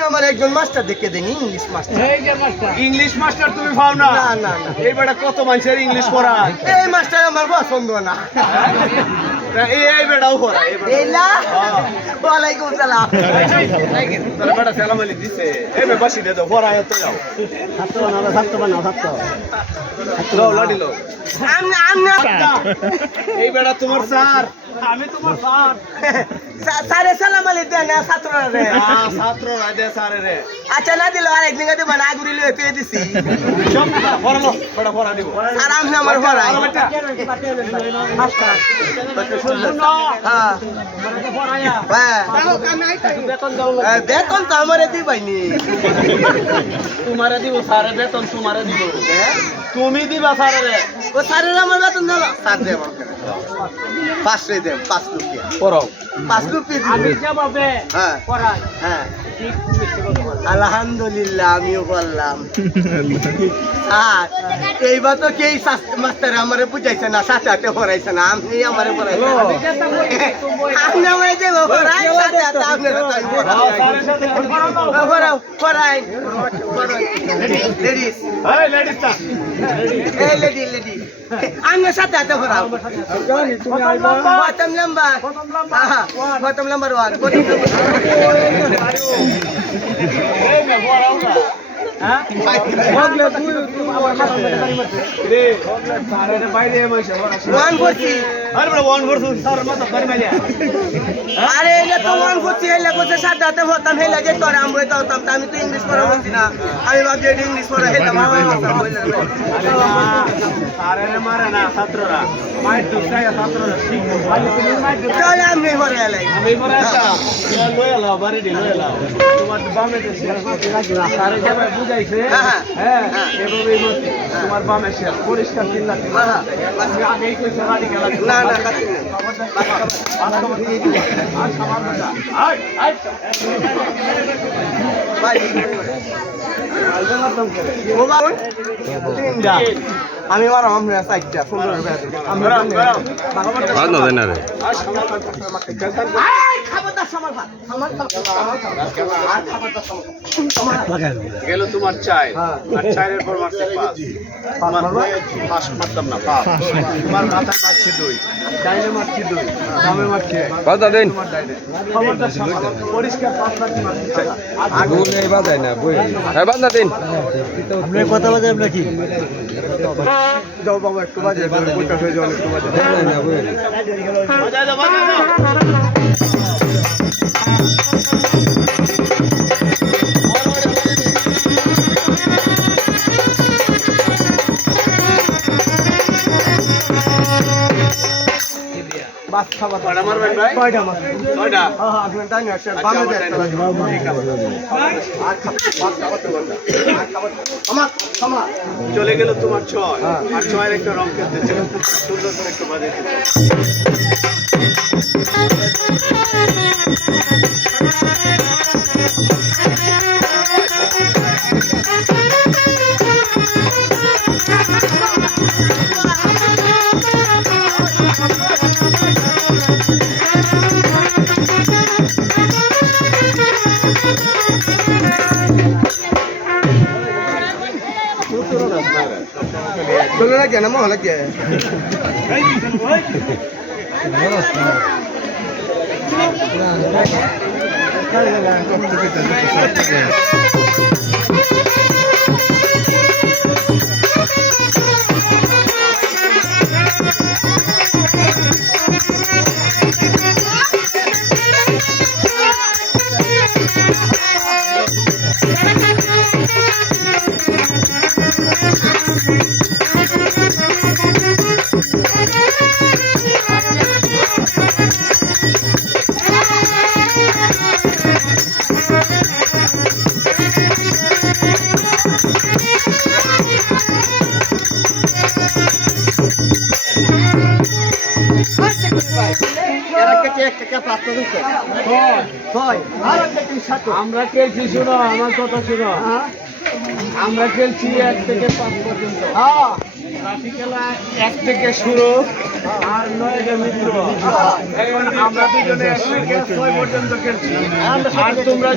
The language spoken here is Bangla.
আমার একজন মাস্টার দেখে দেন ইংলিশ মাস্টার। English master. তুমি পাও না? না, না, না। এই বেটা কত মানুষের ইংলিশ পড়ায় এই মাস্টার আমার পছন্দ না। এই এই বেটাও পড়ায় এই না। ওয়ালাইকুম সালাম। তাহলে বেটা সালাম আলি দিছে। এই বে বাসি দে দাও পড়ায় তো যাও। দাও লাডি লো আমি আমি এই বেটা তোমার স্যার। আমি তোমার স্যার সারে সালাম আলি দেন না ছাত্ররা রে। আ ছাত্র স্যারে রে। আচ্ছা না দিল আর একদিন দেব না আগুরি লিয়ে পেয়ে দিছি। সব পড়ালো বেটা পড়া দিব। আর আমি আমার পড়াই আরও হ্যাঁ। হ্যাঁ। বেতন তো আমারে দিবাইনি। তোমারে দিব স্যারে বেতন তোমারে দিব। তুমি দিবা স্যারে রে। ও স্যারের আমার বেতন দিল। স্যার দে পাঁচশো দেব পাঁচ রুপিয়া পড়াও পাঁচ রুপিয়া হ্যাঁ হ্যাঁ। আলহামদুলিল্লাহ আমিও বললাম। আর এইবার তো কেই মাস্টার আমারে বুঝাইছে না সাথে হাতে পড়াইছে না আমি আমারে পড়াইছে আপনি আমারে দেবো পড়াই সাথে হাতে আপনার পড়াও পড়াই। লেডিস এই লেডি লেডি আমার সাথে হাতে পড়াও। Bottom number bottom number one bottom এই মে পড়াও না আরে এটা তো ওয়ান ফোরটি হেলে কোথায় সাথে হাতে হতাম হেলে যে তোর আমি হতাম। আমি তো ইংলিশ পড়া বলছি না। আমি ভাবছি ইংলিশ পড়া হেলে মারে না ছাত্ররা মাইর দুষ্টাই ছাত্ররা শিখব ভালো তুমি মাইর দুষ্টাই তাহলে আমি পড়ে এলাই আমি পরে একটা লয়ে এলাও বাড়ি দিয়ে লয়ে এলাও তোমার বামে যে স্যারে যেভাবে বুঝাইছে হ্যাঁ, হ্যাঁ। হ্যাঁ। তোমার বামে সে পরিষ্কার চিল্লা হ্যাঁ। আগেই কইছো গাড়ি গেলা না না কাটি নেই। ভাই। ও বাবু তিনটা। আমি মারাম আমরা চারটা পনেরো আমরা বাদ না দেন রে এই, খাবারদার সামাল ভাত। খাবারদার সামাল খাও। গেল। তোমার চাই। হ্যাঁ। আর চায়ের পর মারছে পাঁচ। তোমার পাঁচ মারতাম না পাঁচ। তোমার মাথায় মারছি দুই। ডাইনে মারছি দুই। বামে মারছি না দেন। খবরদার সামাল পরিষ্কার পাঁচ মারছি মারছি চাই। গুণ এই বাজায় না বই। হ্যাঁ বাদ না দেন। কথা বাজে নাকি? যাও বাবা একটু বাজে। যাও একটু বাজে না বই। বাজায় দাও বাজায় দাও বাস খাবার। কয়টা মারবেন ভাই? কয়টা মাছ কয়টা? হ্যাঁ হ্যাঁ ডাইনে আসেন আচ্ছা, বামে আমার আছে। বলটা আমার আমার চলে গেল তোমার ছয়। হ্যাঁ। আর ছয়ের একটা রং খেলতে সুন্দর করে একটু বাজে দিতে। চলে halak ya, namo halak ya. Terima kasih. আমরা খেলছি শুনো আমার কথা শুনো। আমরা খেলছি এক থেকে পাঁচ পর্যন্ত। হ্যাঁ। রাশি খেলা এক থেকে শুরু আর নয় মিত্র। এখন আমরা দুজনে এক থেকে ছয় পর্যন্ত খেলছি। আর তোমরা